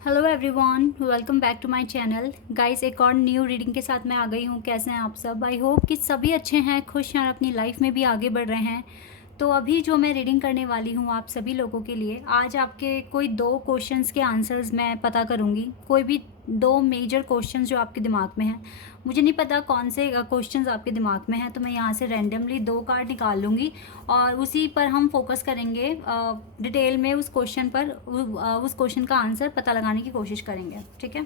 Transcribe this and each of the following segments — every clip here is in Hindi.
Hello everyone, welcome back to my channel guys. एक और न्यू रीडिंग के साथ मैं आ गई हूँ। कैसे हैं आप सब? आई होप कि सभी अच्छे हैं, खुश हैं और अपनी लाइफ में भी आगे बढ़ रहे हैं। तो अभी जो मैं रीडिंग करने वाली हूँ आप सभी लोगों के लिए, आज आपके कोई दो क्वेश्चंस के आंसर्स मैं पता करूँगी। कोई भी दो मेजर क्वेश्चंस जो आपके दिमाग में हैं। मुझे नहीं पता कौन से क्वेश्चंस आपके दिमाग में हैं, तो मैं यहाँ से रैंडमली दो कार्ड निकाल लूँगी और उसी पर हम फोकस करेंगे। डिटेल में उस क्वेश्चन पर उस क्वेश्चन का आंसर पता लगाने की कोशिश करेंगे। ठीक है,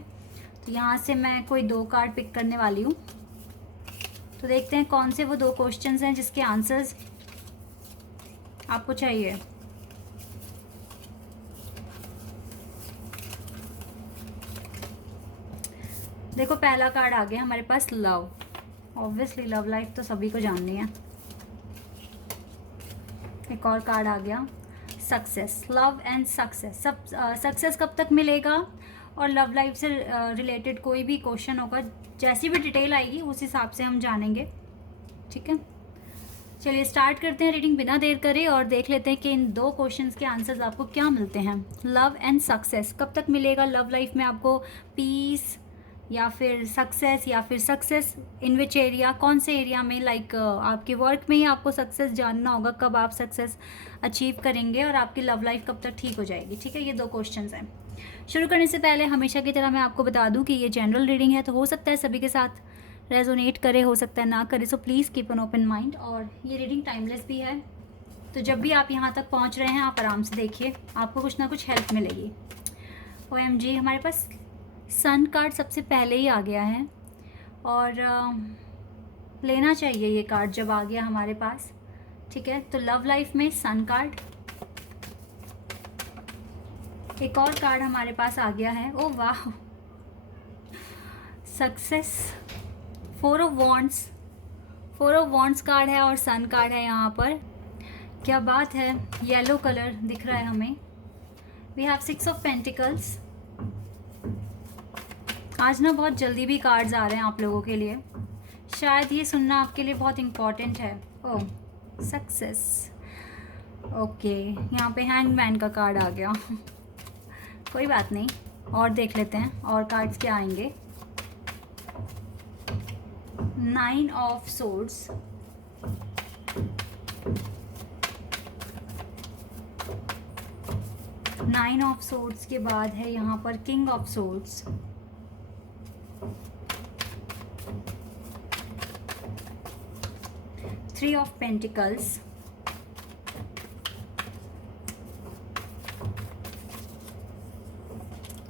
तो यहाँ से मैं कोई दो कार्ड पिक करने वाली हूँ। तो देखते हैं कौन से वो दो क्वेश्चंस हैं जिसके आंसर्स आपको चाहिए। देखो, पहला कार्ड आ गया हमारे पास, लव। ऑब्वियसली लव लाइफ तो सभी को जाननी है। एक और कार्ड आ गया, सक्सेस। Love and success. सब सक्सेस कब तक मिलेगा और लव लाइफ से रिलेटेड कोई भी क्वेश्चन होगा, जैसी भी डिटेल आएगी उस हिसाब से हम जानेंगे। ठीक है, चलिए स्टार्ट करते हैं रीडिंग बिना देर करे और देख लेते हैं कि इन दो क्वेश्चंस के आंसर्स आपको क्या मिलते हैं। लव एंड सक्सेस कब तक मिलेगा लव लाइफ में आपको? पीस या फिर सक्सेस, या फिर सक्सेस इन विच एरिया, कौन से एरिया में? लाइक आपके वर्क में ही आपको सक्सेस जानना होगा, कब आप सक्सेस अचीव करेंगे और आपकी लव लाइफ कब तक ठीक हो जाएगी। ठीक है, ये दो क्वेश्चंस हैं। शुरू करने से पहले हमेशा की तरह मैं आपको बता दूं कि ये जनरल रीडिंग है, तो हो सकता है सभी के साथ रेजोनेट करे, हो सकता है ना करे। So please keep an open mind. और ये रीडिंग टाइमलेस भी है, तो जब भी आप यहाँ तक पहुँच रहे हैं आप आराम से देखिए, आपको कुछ ना कुछ हेल्प मिलेगी। OMG, हमारे पास सन कार्ड सबसे पहले ही आ गया है और लेना चाहिए ये कार्ड जब आ गया हमारे पास। ठीक है, तो लव लाइफ में सन कार्ड। एक और कार्ड हमारे पास आ गया है, ओ वाह, success. Four of wands card है और सन कार्ड है यहाँ पर। क्या बात है, येलो कलर दिख रहा है हमें। We have 6 of pentacles. आज ना बहुत जल्दी भी कार्ड्स आ रहे हैं आप लोगों के लिए, शायद ये सुनना आपके लिए बहुत इम्पॉर्टेंट है। ओह, सक्सेस। ओके, यहाँ पे हैंगमैन का कार्ड आ गया। कोई बात नहीं, और देख लेते हैं और कार्ड्स क्या आएंगे। 9 ऑफ सोर्ड्स, के बाद है यहाँ पर king of swords, 3 of pentacles,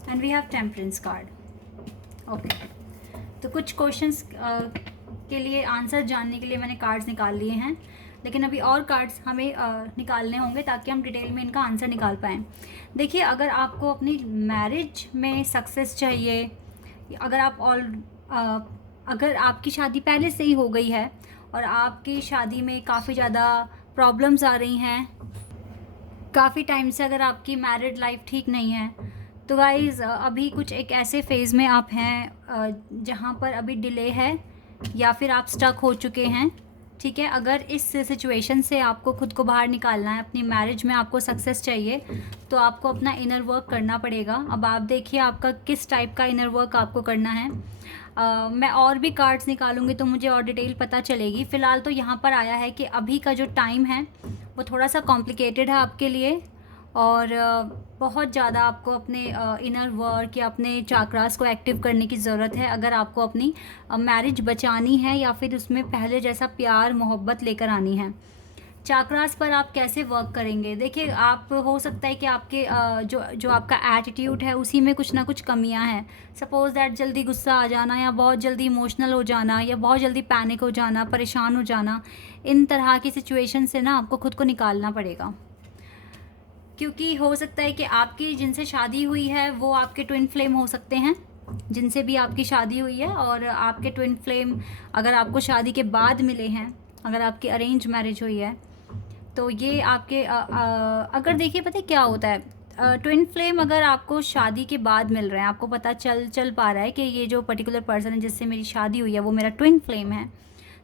and we have temperance card. Okay, तो कुछ क्वेश्चंस के लिए आंसर जानने के लिए मैंने कार्ड्स निकाल लिए हैं, लेकिन अभी और कार्ड्स हमें निकालने होंगे ताकि हम डिटेल में इनका आंसर निकाल पाएँ। देखिए, अगर आपको अपनी मैरिज में सक्सेस चाहिए, अगर अगर आपकी शादी पहले से ही हो गई है और आपकी शादी में काफ़ी ज़्यादा प्रॉब्लम्स आ रही हैं, काफ़ी टाइम से अगर आपकी मैरिड लाइफ ठीक नहीं है, तो गाइज़ अभी कुछ एक ऐसे फेज़ में आप हैं जहाँ पर अभी डिले है या फिर आप स्टक हो चुके हैं। ठीक है, अगर इस सिचुएशन से आपको खुद को बाहर निकालना है, अपनी मैरिज में आपको सक्सेस चाहिए, तो आपको अपना इनर वर्क करना पड़ेगा। अब आप देखिए आपका किस टाइप का इनर वर्क आपको करना है। मैं और भी कार्ड्स निकालूंगी तो मुझे और डिटेल पता चलेगी। फ़िलहाल तो यहाँ पर आया है कि अभी का जो टाइम है वो थोड़ा सा कॉम्प्लिकेटेड है आपके लिए और बहुत ज़्यादा आपको अपने इनर वर्क या अपने चाक्रास को एक्टिव करने की ज़रूरत है, अगर आपको अपनी मैरिज बचानी है या फिर उसमें पहले जैसा प्यार मोहब्बत लेकर आनी है। चाक्रास पर आप कैसे वर्क करेंगे? देखिए, आप हो सकता है कि आपके जो आपका एटीट्यूड है उसी में कुछ ना कुछ कमियां हैं। सपोज़ दैट जल्दी गुस्सा आ जाना, या बहुत जल्दी इमोशनल हो जाना, या बहुत जल्दी पैनिक हो जाना, परेशान हो जाना, इन तरह की सिचुएशन से ना आपको खुद को निकालना पड़ेगा। क्योंकि हो सकता है कि आपकी जिनसे शादी हुई है वो आपके ट्विन फ्लेम हो सकते हैं, जिनसे भी आपकी शादी हुई है, और आपके ट्विन फ्लेम अगर आपको शादी के बाद मिले हैं, अगर आपकी अरेंज मैरिज हुई है, तो ये आपके अगर देखिए पता है क्या होता है, ट्विन फ्लेम अगर आपको शादी के बाद मिल रहे हैं, आपको पता चल पा रहा है कि ये जो पर्टिकुलर पर्सन है जिससे मेरी शादी हुई है वो मेरा ट्विन फ्लेम है,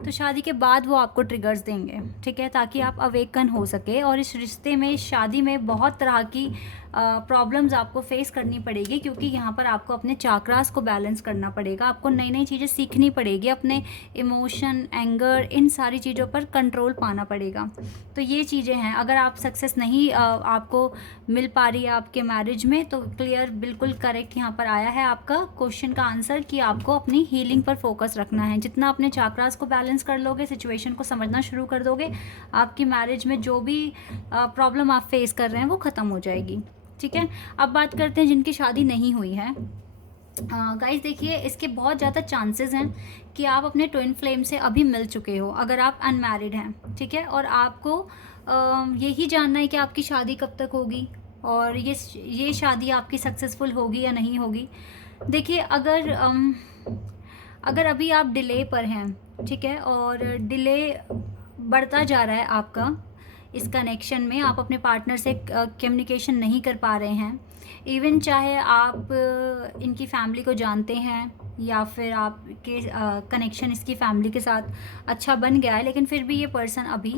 तो शादी के बाद वो आपको ट्रिगर्स देंगे। ठीक है, ताकि आप अवेकन हो सके। और इस रिश्ते में, शादी में बहुत तरह की प्रॉब्लम्स आपको फेस करनी पड़ेगी, क्योंकि यहाँ पर आपको अपने चाक्रास को बैलेंस करना पड़ेगा, आपको नई नई चीज़ें सीखनी पड़ेगी, अपने इमोशन, एंगर, इन सारी चीज़ों पर कंट्रोल पाना पड़ेगा। तो ये चीज़ें हैं। अगर आप सक्सेस नहीं आपको मिल पा रही है आपके मैरिज में, तो क्लियर बिल्कुल करेक्ट यहाँ पर आया है आपका क्वेश्चन का आंसर कि आपको अपनी हीलिंग पर फोकस रखना है। जितना अपने चाक्रास को बैलेंस कर लोगे, सिचुएशन को समझना शुरू कर दोगे, आपकी मैरिज में जो भी प्रॉब्लम आप फेस कर रहे हैं वो ख़त्म हो जाएगी। ठीक है, अब बात करते हैं जिनकी शादी नहीं हुई है। गाइस देखिए, इसके बहुत ज़्यादा चांसेस हैं कि आप अपने ट्विन फ्लेम से अभी मिल चुके हो, अगर आप अनमैरिड हैं। ठीक है, और आपको यही जानना है कि आपकी शादी कब तक होगी और ये शादी आपकी सक्सेसफुल होगी या नहीं होगी। देखिए, अगर अभी आप डिले पर हैं, ठीक है, और डिले बढ़ता जा रहा है आपका इस कनेक्शन में, आप अपने पार्टनर से कम्युनिकेशन नहीं कर पा रहे हैं, इवन चाहे आप इनकी फैमिली को जानते हैं या फिर आपके कनेक्शन इसकी फैमिली के साथ अच्छा बन गया है, लेकिन फिर भी ये पर्सन अभी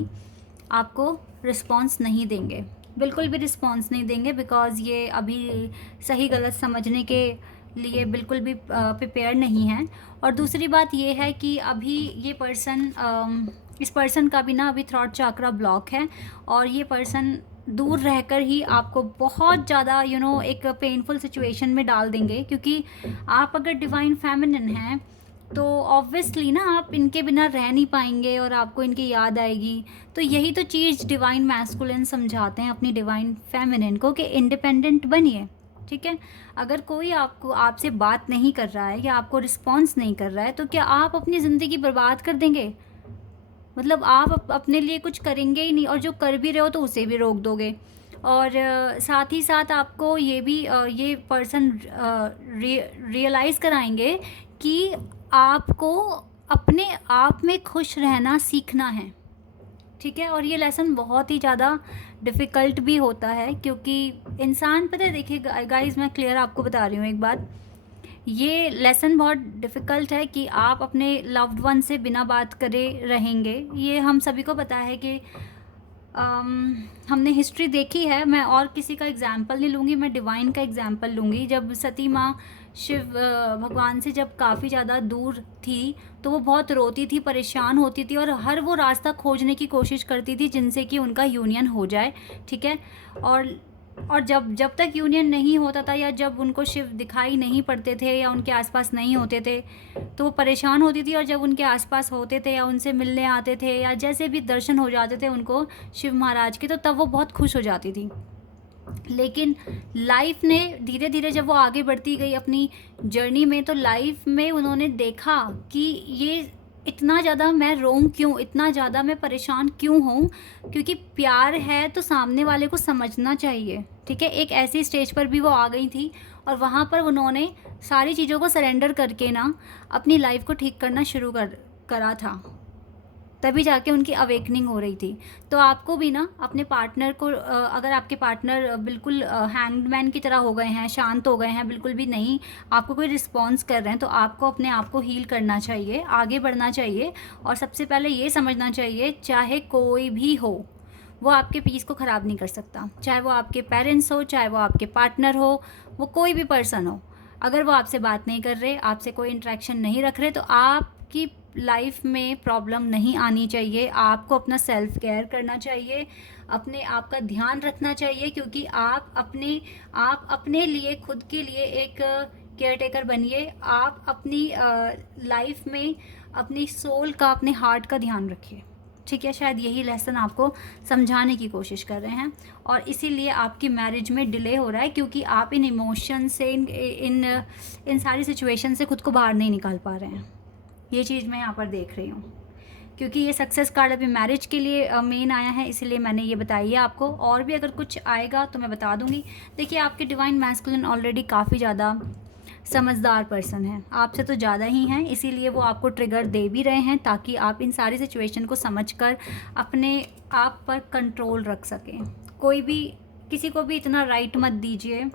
आपको रिस्पॉन्स नहीं देंगे, बिल्कुल भी रिस्पॉन्स नहीं देंगे, बिकॉज़ ये अभी सही गलत समझने के लिए बिल्कुल भी प्रिपेयर नहीं है। और दूसरी बात ये है कि अभी ये पर्सन इस पर्सन का भी ना अभी थ्रॉट चाक्रा ब्लॉक है, और ये पर्सन दूर रहकर ही आपको बहुत ज़्यादा एक पेनफुल सिचुएशन में डाल देंगे, क्योंकि आप अगर डिवाइन फेमिनिन हैं तो ऑब्वियसली ना आप इनके बिना रह नहीं पाएंगे और आपको इनकी याद आएगी। तो यही तो चीज़ डिवाइन मैस्कुलिन समझाते हैं अपनी डिवाइन फेमिनिन को कि इंडिपेंडेंट बनिए। ठीक है, अगर कोई आपसे बात नहीं कर रहा है या आपको रिस्पॉन्स नहीं कर रहा है, तो क्या आप अपनी ज़िंदगी बर्बाद कर देंगे? मतलब आप अपने लिए कुछ करेंगे ही नहीं, और जो कर भी रहे हो तो उसे भी रोक दोगे। और साथ ही साथ आपको ये भी ये पर्सन रियलाइज़ कराएंगे कि आपको अपने आप में खुश रहना सीखना है। ठीक है, और ये लेसन बहुत ही ज़्यादा डिफ़िकल्ट भी होता है, क्योंकि इंसान, पता है, देखिए गाइस, मैं क्लियर आपको बता रही हूँ एक बात, ये लेसन बहुत डिफ़िकल्ट है कि आप अपने लव्ड वन से बिना बात करे रहेंगे। ये हम सभी को पता है कि हमने हिस्ट्री देखी है। मैं और किसी का एग्जाम्पल नहीं लूँगी, मैं डिवाइन का एग्जाम्पल लूँगी। जब सती माँ शिव भगवान से जब काफ़ी ज़्यादा दूर थी, तो वो बहुत रोती थी, परेशान होती थी, और हर वो रास्ता खोजने की कोशिश करती थी जिनसे कि उनका यूनियन हो जाए। ठीक है, और जब तक यूनियन नहीं होता था, या जब उनको शिव दिखाई नहीं पड़ते थे या उनके आसपास नहीं होते थे, तो वो परेशान होती थी। और जब उनके आसपास होते थे या उनसे मिलने आते थे या जैसे भी दर्शन हो जाते थे उनको शिव महाराज के, तो तब वो बहुत खुश हो जाती थी। लेकिन लाइफ ने धीरे धीरे, जब वो आगे बढ़ती गई अपनी जर्नी में, तो लाइफ में उन्होंने देखा कि ये इतना ज़्यादा मैं रोऊं क्यों, इतना ज़्यादा मैं परेशान क्यों हूँ, क्योंकि प्यार है तो सामने वाले को समझना चाहिए। ठीक है, एक ऐसी स्टेज पर भी वो आ गई थी, और वहाँ पर उन्होंने सारी चीज़ों को सरेंडर करके ना अपनी लाइफ को ठीक करना शुरू करा था, तभी जाके उनकी अवेकनिंग हो रही थी। तो आपको भी ना अपने पार्टनर को, अगर आपके पार्टनर बिल्कुल हैंगमैन की तरह हो गए हैं, शांत हो गए हैं, बिल्कुल भी नहीं आपको कोई रिस्पॉन्स कर रहे हैं, तो आपको अपने आप को हील करना चाहिए, आगे बढ़ना चाहिए। और सबसे पहले ये समझना चाहिए, चाहे कोई भी हो, वो आपके पीस को ख़राब नहीं कर सकता। चाहे वो आपके पेरेंट्स हो, चाहे वो आपके पार्टनर हो, वो कोई भी पर्सन हो, अगर वो आपसे बात नहीं कर रहे, आपसे कोई इंटरेक्शन नहीं रख रहे, तो आपकी लाइफ में प्रॉब्लम नहीं आनी चाहिए। आपको अपना सेल्फ केयर करना चाहिए, अपने आप का ध्यान रखना चाहिए, क्योंकि आप अपने लिए, खुद के लिए एक केयर टेकर बनिए। आप अपनी लाइफ में अपनी सोल का, अपने हार्ट का ध्यान रखिए। ठीक है, शायद यही लेसन आपको समझाने की कोशिश कर रहे हैं, और इसीलिए आपकी मैरिज में डिले हो रहा है, क्योंकि आप इन इमोशन से, इन सारी सिचुएशन से खुद को बाहर नहीं निकाल पा रहे हैं। ये चीज़ मैं यहाँ पर देख रही हूँ, क्योंकि ये सक्सेस कार्ड अभी मैरिज के लिए मेन आया है, इसीलिए मैंने ये बताई है आपको। और भी अगर कुछ आएगा तो मैं बता दूँगी। देखिए, आपके डिवाइन मैस्कुलिन ऑलरेडी काफ़ी ज़्यादा समझदार पर्सन है, आपसे तो ज़्यादा ही हैं, इसीलिए वो आपको ट्रिगर दे भी रहे हैं, ताकि आप इन सारी सिचुएशन को समझकर अपने आप पर कंट्रोल रख सकें। किसी को भी इतना राइट मत दीजिए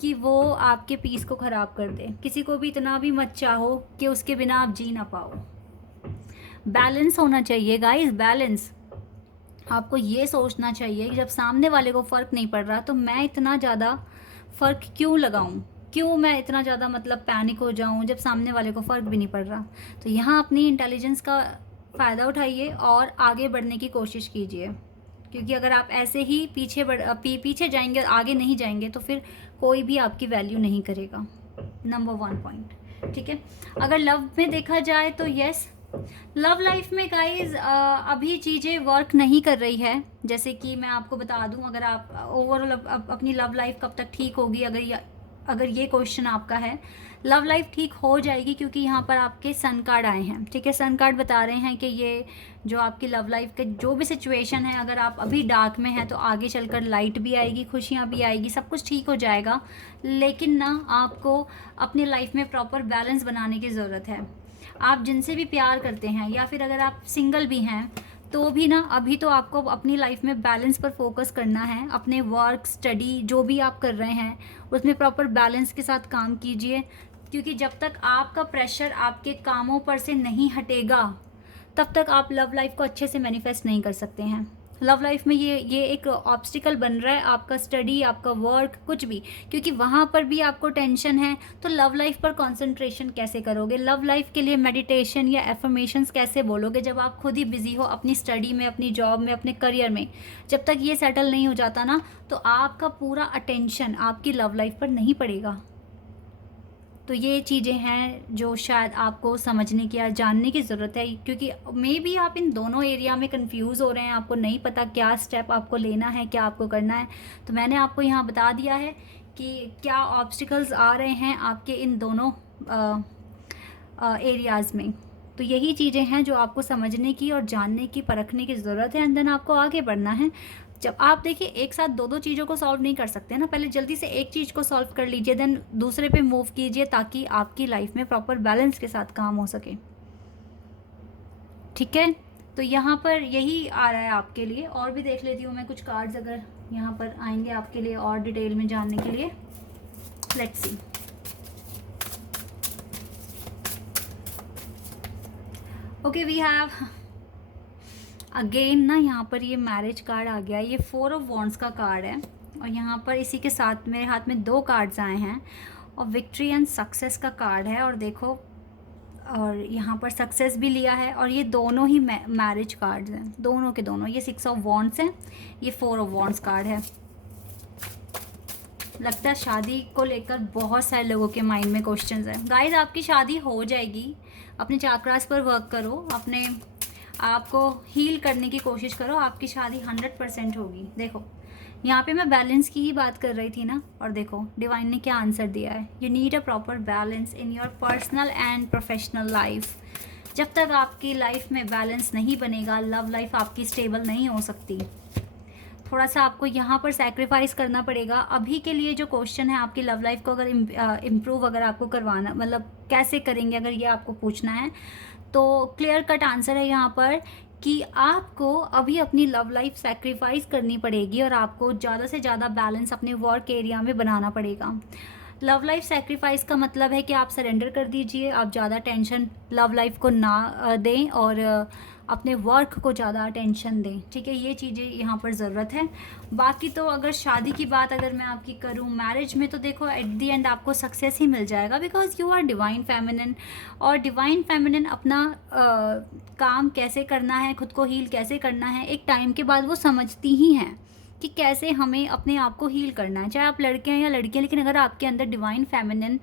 कि वो आपके पीस को ख़राब कर दे। किसी को भी इतना भी मत चाहो कि उसके बिना आप जी ना पाओ। बैलेंस होना चाहिए गाइस, बैलेंस। आपको ये सोचना चाहिए कि जब सामने वाले को फ़र्क नहीं पड़ रहा तो मैं इतना ज़्यादा फ़र्क क्यों लगाऊं, क्यों मैं इतना ज़्यादा मतलब पैनिक हो जाऊं जब सामने वाले को फ़र्क भी नहीं पड़ रहा। तो यहाँ अपनी इंटेलिजेंस का फ़ायदा उठाइए और आगे बढ़ने की कोशिश कीजिए, क्योंकि अगर आप ऐसे ही पीछे जाएंगे, आगे नहीं जाएंगे, तो फिर कोई भी आपकी वैल्यू नहीं करेगा। नंबर 1 पॉइंट, ठीक है। अगर लव में देखा जाए तो यस, लव लाइफ में गाइज अभी चीज़ें वर्क नहीं कर रही है। जैसे कि मैं आपको बता दूं, अगर आप ओवरऑल अपनी लव लाइफ कब तक ठीक होगी, अगर ये क्वेश्चन आपका है, लव लाइफ ठीक हो जाएगी, क्योंकि यहाँ पर आपके सन कार्ड आए हैं, ठीक है। सन कार्ड बता रहे हैं कि ये जो आपकी लव लाइफ के जो भी सिचुएशन है, अगर आप अभी डार्क में हैं तो आगे चलकर लाइट भी आएगी, खुशियाँ भी आएगी, सब कुछ ठीक हो जाएगा। लेकिन ना आपको अपनी लाइफ में प्रॉपर बैलेंस बनाने की ज़रूरत है। आप जिनसे भी प्यार करते हैं, या फिर अगर आप सिंगल भी हैं तो भी ना, अभी तो आपको अपनी लाइफ में बैलेंस पर फोकस करना है। अपने वर्क, स्टडी, जो भी आप कर रहे हैं उसमें प्रॉपर बैलेंस के साथ काम कीजिए, क्योंकि जब तक आपका प्रेशर आपके कामों पर से नहीं हटेगा तब तक आप लव लाइफ को अच्छे से मैनिफेस्ट नहीं कर सकते हैं। लव लाइफ में ये एक ऑब्स्टिकल बन रहा है, आपका स्टडी, आपका वर्क, कुछ भी, क्योंकि वहाँ पर भी आपको टेंशन है। तो लव लाइफ पर कंसंट्रेशन कैसे करोगे? लव लाइफ के लिए मेडिटेशन या एफर्मेशंस कैसे बोलोगे जब आप खुद ही बिजी हो अपनी स्टडी में, अपनी जॉब में, अपने करियर में? जब तक ये सेटल नहीं हो जाता ना, तो आपका पूरा अटेंशन आपकी लव लाइफ पर नहीं पड़ेगा। तो ये चीज़ें हैं जो शायद आपको समझने की या जानने की ज़रूरत है, क्योंकि मे बी आप इन दोनों एरिया में कंफ्यूज हो रहे हैं, आपको नहीं पता क्या स्टेप आपको लेना है, क्या आपको करना है। तो मैंने आपको यहाँ बता दिया है कि क्या ऑब्स्टिकल्स आ रहे हैं आपके इन दोनों एरियाज़ में। तो यही चीज़ें हैं जो आपको समझने की और जानने की, परखने की ज़रूरत है, एंड देन आपको आगे बढ़ना है। जब आप देखिए एक साथ दो चीज़ों को सॉल्व नहीं कर सकते ना, पहले जल्दी से एक चीज़ को सॉल्व कर लीजिए, देन दूसरे पे मूव कीजिए, ताकि आपकी लाइफ में प्रॉपर बैलेंस के साथ काम हो सके, ठीक है। तो यहाँ पर यही आ रहा है आपके लिए। और भी देख लेती हूँ मैं कुछ कार्ड्स अगर यहाँ पर आएंगे आपके लिए और डिटेल में जानने के लिए। Let's see. Okay, we have again ना, यहाँ पर ये मैरिज कार्ड आ गया। ये 4 ऑफ वॉन्ड्स का कार्ड है, और यहाँ पर इसी के साथ मेरे हाथ में 2 कार्ड्स आए हैं, और विक्ट्री एंड सक्सेस का कार्ड है। और देखो, और यहाँ पर सक्सेस भी लिया है, और ये दोनों ही मैरिज कार्ड्स हैं, दोनों के दोनों। ये 6 ऑफ वॉन्ड्स हैं, ये 4 ऑफ वॉन्ड्स कार्ड है। लगता है शादी को लेकर बहुत सारे लोगों के माइंड में क्वेश्चंस हैं। गाइस, आपकी शादी हो जाएगी। अपने चाक्रास पर वर्क करो, अपने आपको हील करने की कोशिश करो, आपकी शादी 100% होगी। देखो, यहाँ पे मैं बैलेंस की ही बात कर रही थी ना, और देखो डिवाइन ने क्या आंसर दिया है। You need a proper balance in your personal and professional life. जब तक आपकी लाइफ में बैलेंस नहीं बनेगा, लव लाइफ आपकी स्टेबल नहीं हो सकती। थोड़ा सा आपको यहाँ पर सैक्रिफाइस करना पड़ेगा। अभी के लिए जो क्वेश्चन है, आपकी लव लाइफ को अगर इम्प्रूव अगर आपको करवाना, मतलब कैसे करेंगे, अगर ये आपको पूछना है, तो क्लियर कट आंसर है यहाँ पर कि आपको अभी अपनी लव लाइफ सैक्रिफाइस करनी पड़ेगी, और आपको ज़्यादा से ज़्यादा बैलेंस अपने वर्क एरिया में बनाना पड़ेगा। लव लाइफ सैक्रिफाइस का मतलब है कि आप सरेंडर कर दीजिए, आप ज़्यादा टेंशन लव लाइफ को ना दें, और अपने वर्क को ज़्यादा अटेंशन दें, ठीक है। ये चीज़ें यहाँ पर ज़रूरत है। बाकी तो अगर शादी की बात अगर मैं आपकी करूँ, मैरिज में तो देखो एट दी एंड आपको सक्सेस ही मिल जाएगा, because you are divine feminine. और डिवाइन फेमिनिन अपना काम कैसे करना है, खुद को हील कैसे करना है, एक टाइम के बाद वो समझती ही हैं कि कैसे हमें अपने आप को हील करना है, चाहे आप लड़के हैं या लड़कियां। लेकिन अगर आपके अंदर डिवाइन फेमिनिन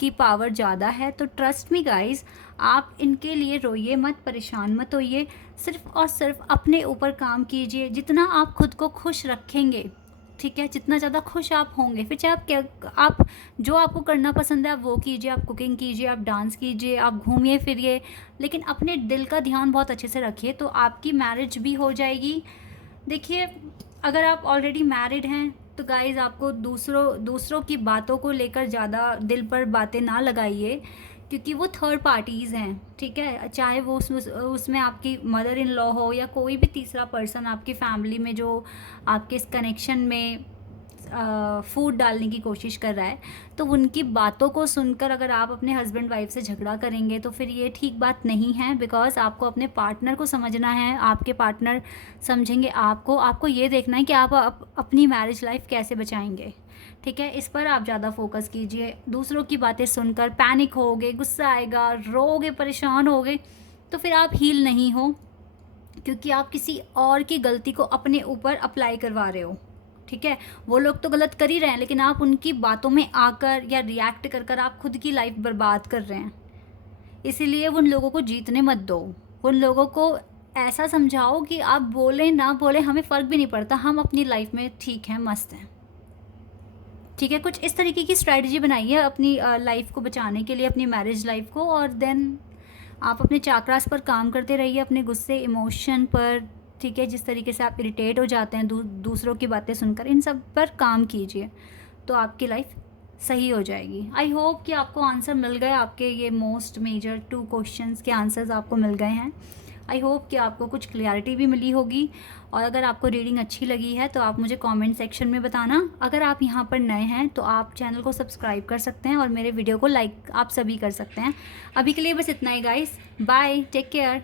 की पावर ज़्यादा है तो ट्रस्ट मी गाइस, आप इनके लिए रोइए मत, परेशान मत होइए, सिर्फ और सिर्फ अपने ऊपर काम कीजिए। जितना आप खुद को खुश रखेंगे, ठीक है, जितना ज़्यादा खुश आप होंगे, फिर चाहे आप जो आपको करना पसंद है आप वो कीजिए, आप कुकिंग कीजिए, आप डांस कीजिए, आप घूमिए फिरिए, लेकिन अपने दिल का ध्यान बहुत अच्छे से रखिए, तो आपकी मैरिज भी हो जाएगी। देखिए, अगर आप ऑलरेडी मैरिड हैं तो गाइज़ आपको दूसरों की बातों को लेकर ज़्यादा दिल पर बातें ना लगाइए, क्योंकि वो थर्ड पार्टीज़ हैं, ठीक है। चाहे वो उसमें आपकी मदर इन लॉ हो या कोई भी तीसरा पर्सन आपकी फैमिली में जो आपके इस कनेक्शन में फूड डालने की कोशिश कर रहा है, तो उनकी बातों को सुनकर अगर आप अपने हस्बैंड वाइफ से झगड़ा करेंगे तो फिर ये ठीक बात नहीं है। बिकॉज़ आपको अपने पार्टनर को समझना है, आपके पार्टनर समझेंगे आपको ये देखना है कि आप अपनी मैरिज लाइफ कैसे बचाएंगे। ठीक है, इस पर आप ज़्यादा फोकस कीजिए। दूसरों की बातें सुनकर पैनिक होगे, गुस्सा आएगा, रोगे, परेशान होगे, तो फिर आप हील नहीं हो, क्योंकि आप किसी और की गलती को अपने ऊपर अप्लाई करवा रहे हो। ठीक है, वो लोग तो गलत कर ही रहे हैं, लेकिन आप उनकी बातों में आकर या रिएक्ट कर कर आप खुद की लाइफ बर्बाद कर रहे हैं। इसीलिए उन लोगों को जीतने मत दो। उन लोगों को ऐसा समझाओ कि आप बोलें ना बोलें हमें फ़र्क भी नहीं पड़ता, हम अपनी लाइफ में ठीक हैं, मस्त हैं। ठीक है, कुछ इस तरीके की स्ट्रैटेजी बनाइए अपनी लाइफ को बचाने के लिए, अपनी मैरिज लाइफ को। और देन आप अपने चाक्रास पर काम करते रहिए, अपने गुस्से, इमोशन पर। ठीक है, जिस तरीके से आप इरिटेट हो जाते हैं दूसरों की बातें सुनकर, इन सब पर काम कीजिए, तो आपकी लाइफ सही हो जाएगी। आई होप कि आपको आंसर मिल गए, आपके ये मोस्ट मेजर 2 क्वेश्चंस के आंसर्स आपको मिल गए हैं। आई होप कि आपको कुछ क्लैरिटी भी मिली होगी। और अगर आपको रीडिंग अच्छी लगी है तो आप मुझे कमेंट सेक्शन में बताना। अगर आप यहाँ पर नए हैं तो आप चैनल को सब्सक्राइब कर सकते हैं और मेरे वीडियो को लाइक आप सभी कर सकते हैं। अभी के लिए बस इतना ही गाइस, बाय, टेक केयर।